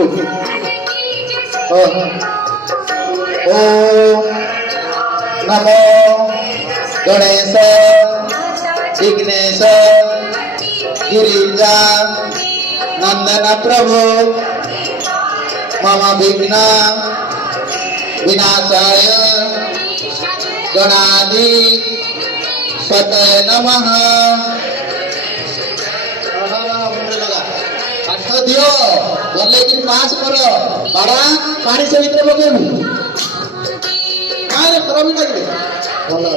ओम नमो गणेश विघ्नेश गिरिजा नंदन प्रभु मम विघ्न विनाशाय गणाधि पतये नमः। काठ दियो बोले कि पास करो बड़ा पानी से भीतर पकेबू। हाँ रे प्रभु बोलो